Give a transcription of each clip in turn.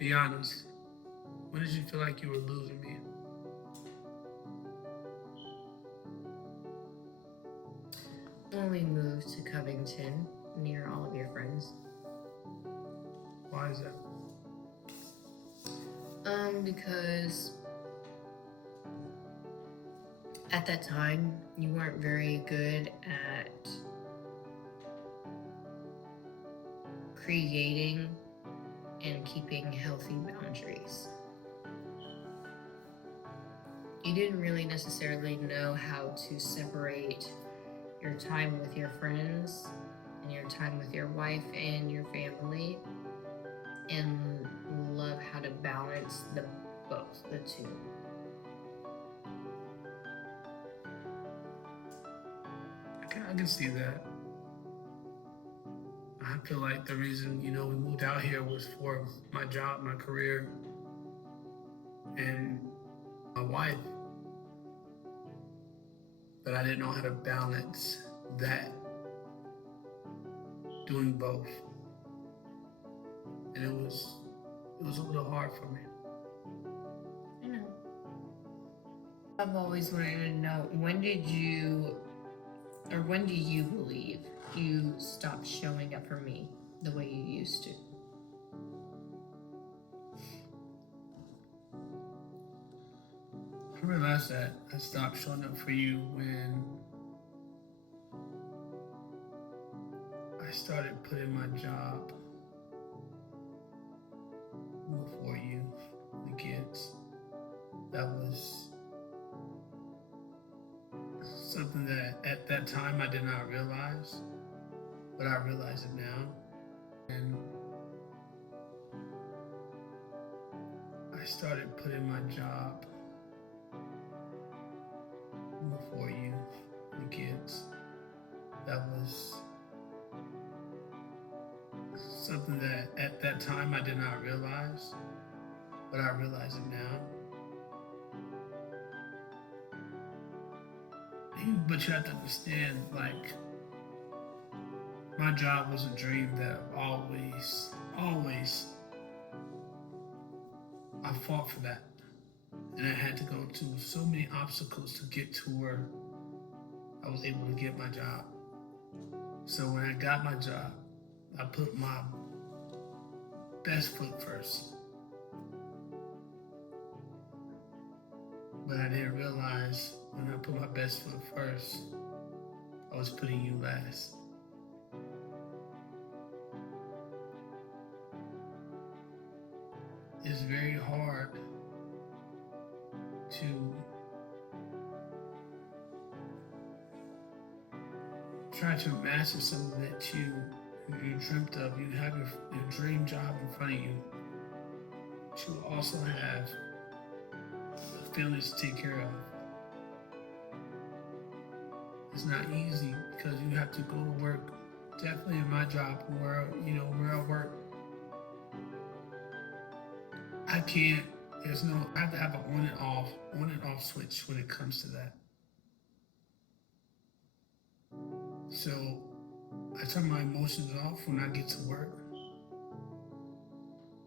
Be honest. When did you feel like you were losing me? When we moved to Covington, near all of your friends. Why is that? Because at that time, you weren't very good at creating and keeping healthy boundaries. You didn't really necessarily know how to separate your time with your friends and your time with your wife and your family, and love how to balance the two. I can see that. I feel like the reason, we moved out here was for my job, my career, and my wife. But I didn't know how to balance that, doing both. And it was a little hard for me. I know. I've always wanted to know, when do you believe you stopped showing up for me the way you used to? I realized that I stopped showing up for you when I started putting my job before you, the kids. That was something that at that time I did not realize, but I realize it now. And I started putting my job before you, the kids. That was something that at that time I did not realize, but I realize it now. But you have to understand, like, my job was a dream that always, I fought for that. And I had to go to so many obstacles to get to where I was able to get my job. So when I got my job, I put my best foot first. But I didn't realize when I put my best foot first, I was putting you last. It's very hard to try to master something that you dreamt of. You have your dream job in front of you. But you also have families to take care of. It's not easy because you have to go to work. Definitely in my job, where I work, I can't. I have to have an on and off switch when it comes to that. So I turn my emotions off when I get to work.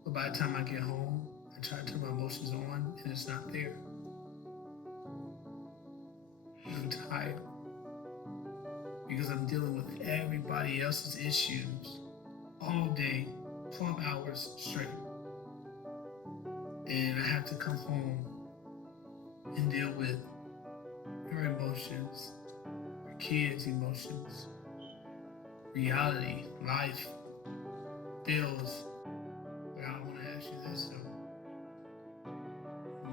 But by the time I get home, I try to turn my emotions on and it's not there. I'm tired because I'm dealing with everybody else's issues all day, 12 hours straight. And I have to come home and deal with your emotions, your kids' emotions, reality, life, bills. But I want to ask you this though.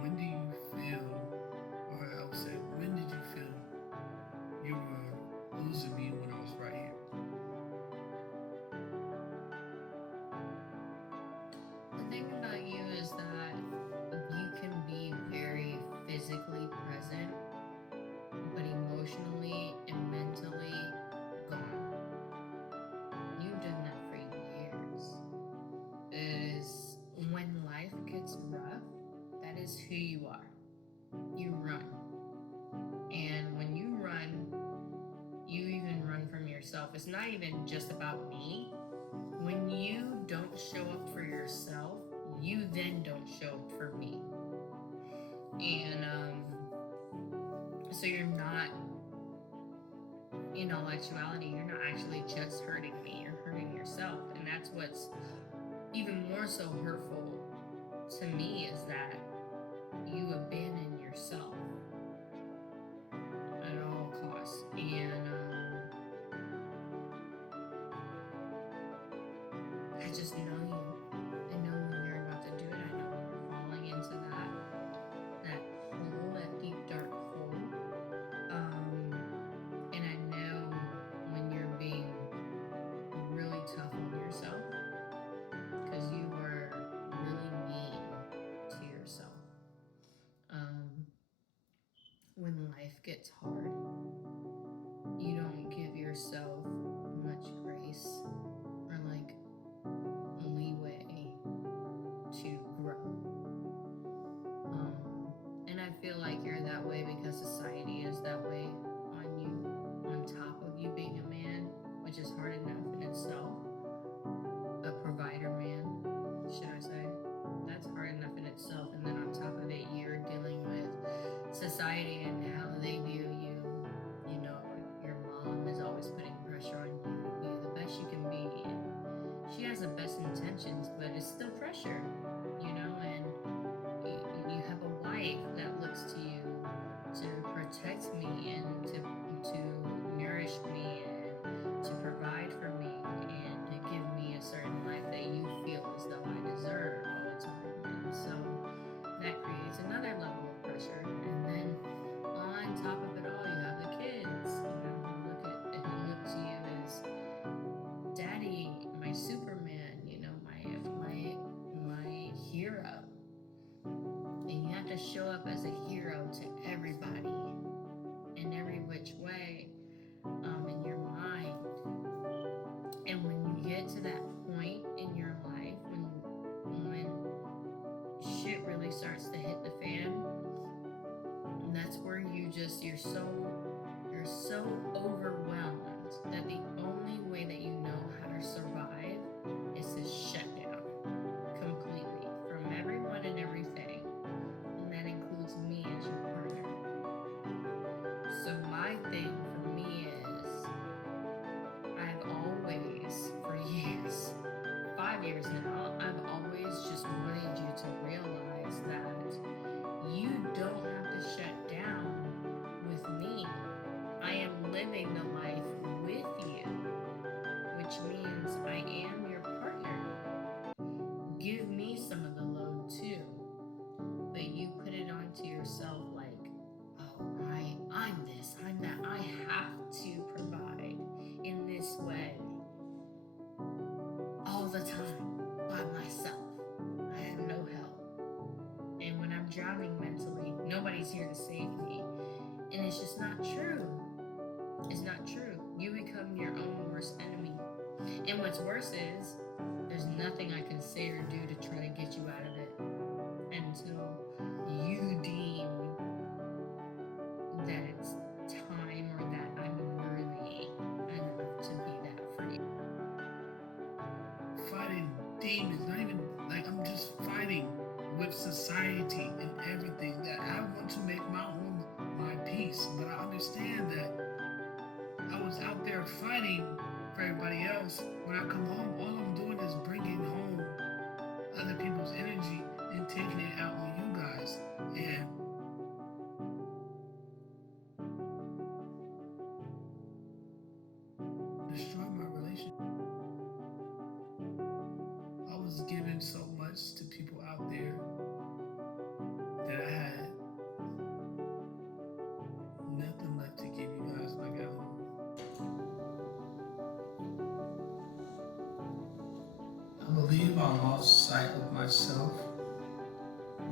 When do you feel, or I would say, when did you feel you were losing me when I was right here? The thing about you is that you can be very physically present, but emotionally and mentally gone. You've done that for years. Is when life gets rough, that is who you are. You run. And when you run, you even run from yourself. It's not even just about me. When you don't show up for yourself, you then don't show up for me. And so you're not, in all actuality, you're not actually just hurting me, you're hurting yourself. And that's what's even more so hurtful to me, is that you abandon yourself at all costs. And I just know you. I know when you're about to do it. I know when you're falling into that hole, that deep dark hole. And I know when you're being really tough on yourself, because you were really mean to yourself. When life gets hard, you don't give yourself much grace or like leeway to grow. And I feel like you're that way because society is that way on you, on top of you being a man, which is hard enough in itself. A provider man, should I say? That's hard enough in itself. And then on top of it, you're dealing with society and how they view you. You know, your mom is always putting pressure on you to be the best you can be. And she has the best intentions, but it's still pressure, you know. And you have a wife that looks to you to protect me and to nourish me and to provide for me and to give me a certain life that you feel as though I deserve all the time. And so that creates another level of pressure. And then on top of it all, you have the kids, you know, who look to you as daddy, my Superman, you know, my hero. And you have to show up as a hero to everybody in every which way, in your mind. And when you get to that point in your life, when shit really starts to hit the fan, and that's where you're so overwhelmed that the only way that you know how to survive is to shut down completely from everyone and everything. And that includes me as your partner. So my thing for me is, I've always, for years, 5 years now, I've always just wanted you to realize that you don't have to shut down with me. I am living the life with you, which means I am your partner. Give me some of the load too, but you put it onto yourself like, oh, I'm this, I'm that, I have to provide in this way all the time by myself. I have no help. And when I'm drowning mentally, nobody's here to save me. And it's just not true. It's not true. You become your own worst enemy. And what's worse is, there's nothing I can say or do to try to get you out of it until you deem that it's time, or that I'm worthy enough to be that for you. Fighting demons, not even like I'm just fighting with society and everything, that I want to make my peace. But I understand that I was out there fighting for everybody else. When I come home, all I'm doing is bringing home other people's energy and taking it out on you guys. And destroy my relationship. I was giving so much to people out there that I had nothing left to give you guys when I got home. I believe I lost sight of myself,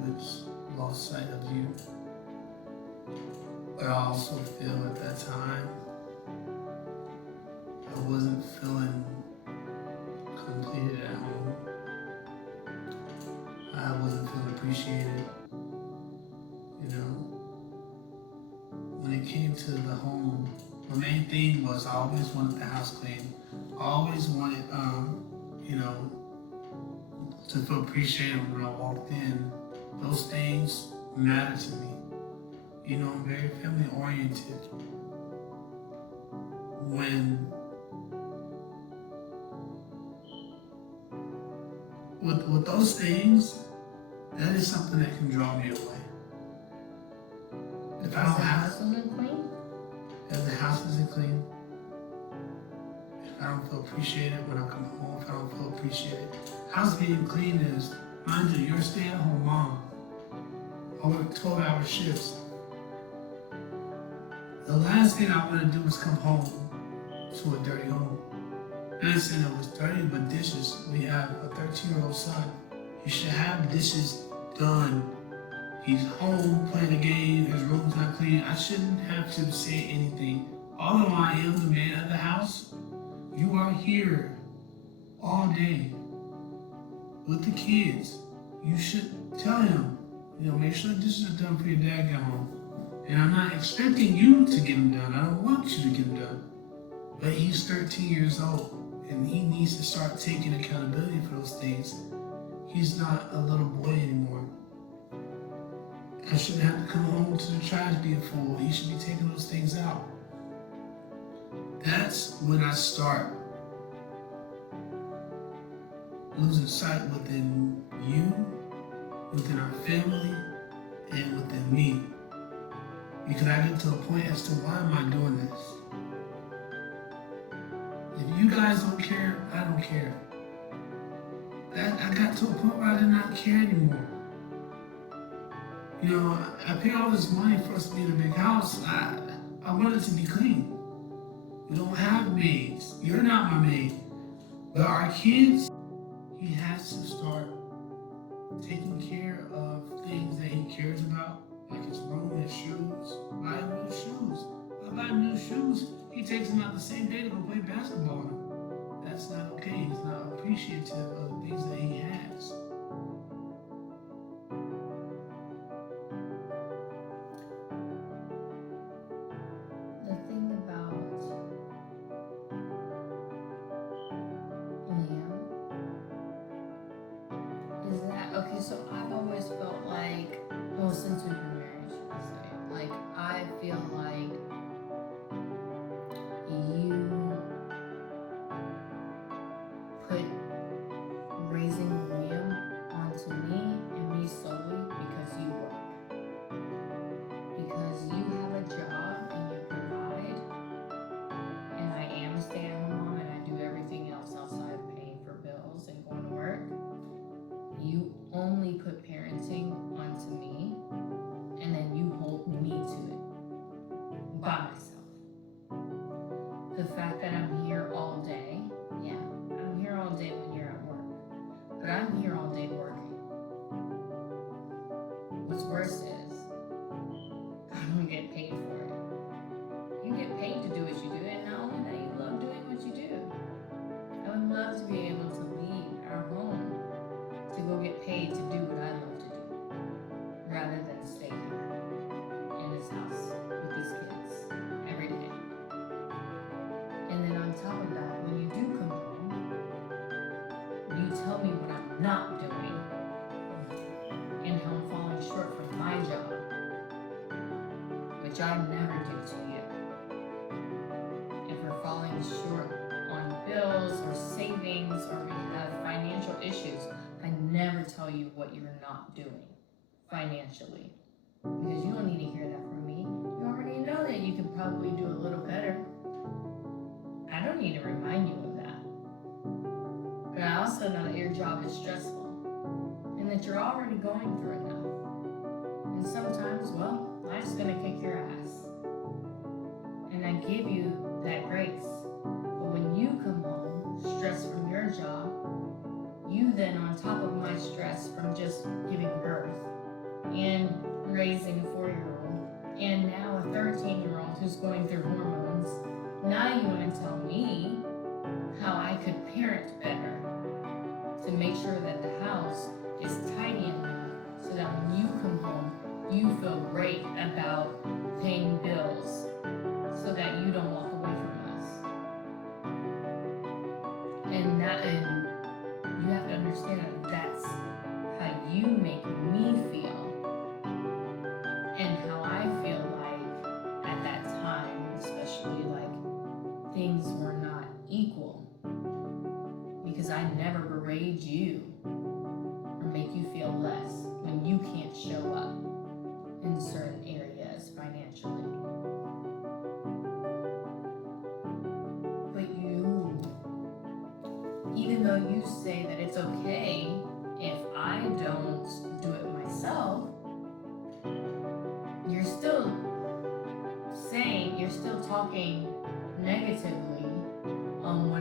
which lost sight of you. But I also feel at that time, I wasn't feeling completed at home. I wasn't feeling appreciated. You know, when it came to the home, my main thing was I always wanted the house clean. I always wanted, to feel appreciated when I walked in. Those things matter to me. You know, I'm very family oriented. With those things, that is something that can draw me away. If I don't have clean? If the house isn't clean, if I don't feel appreciated when I come home, if I don't feel appreciated. House being clean is, mind you, you're a stay-at-home mom. I work 12-hour shifts. The last thing I want to do is come home to a dirty home. I'm not saying it was dirty, but dishes. We have a 13-year-old son. He should have dishes done. He's home playing a game, his room's not clean. I shouldn't have to say anything. Although I am the man of the house, you are here all day with the kids. You should tell him, make sure the dishes are done before your dad get home. And I'm not expecting you to get them done. I don't want you to get them done. But he's 13 years old, and he needs to start taking accountability for those things. He's not a little boy anymore. I shouldn't have to come home to the trash being full. He should be taking those things out. That's when I start losing sight within you, within our family, and within me. Because I get to a point as to why am I doing this? If you guys don't care, I don't care. I got to a point where I did not care anymore. I pay all this money for us to be in a big house. I want it to be clean. We don't have maids. You're not my maid. But our kids, he has to start taking care of things that he cares about, like his room, his shoes. Buy him new shoes. I buy him new shoes. He takes them out the same day to go play basketball in them. That's not okay. He's not appreciative of the things that he has. The thing about Liam is that, okay, so I've always felt like, well, since we've been married, should I say, like, I feel like you put raising Liam onto me and me solely because you work. Because you have a job and you provide, and I am a stay-at-home mom and I do everything else outside of paying for bills and going to work. You only put parenting onto me, and then you hold me to it by myself. The fact that I'm here all day, yeah, I'm here all day when you're at work, but I'm here all day working. What's worse is, I don't get paid for it. You get paid to do what you do, and not only that, you love doing what you do. I would love to be able to leave our home to go get paid to do what I love to do, rather than stay here in this house with these kids every day. And then on top of that, when you do come home, you tell me what I'm not doing and how I'm falling short from my job, which I never do to you. If we're falling short on bills or savings or we have financial issues, I never tell you what you're not doing financially, because you don't need to hear that from me. You already know that you could probably do a little better. I don't need to remind you of that. But I also know that your job is stressful and that you're already going through enough. And sometimes, well, life's gonna kick your ass. And I give you that grace. But when you come home stressed from your job, you then, on top of my stress from just giving birth and raising a 4-year-old and now a 13-year-old who's going through hormones, now you want to tell me how I could parent better to make sure that the house is tidy enough so that when you come home, you feel great about paying bills so that you don't walk away from us. And you have to understand that that's though you say that it's okay if I don't do it myself, you're still talking negatively on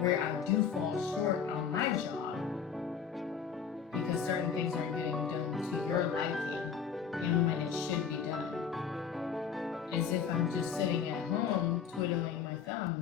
where I do fall short on my job because certain things aren't getting done to your liking and when it should be done. As if I'm just sitting at home twiddling my thumbs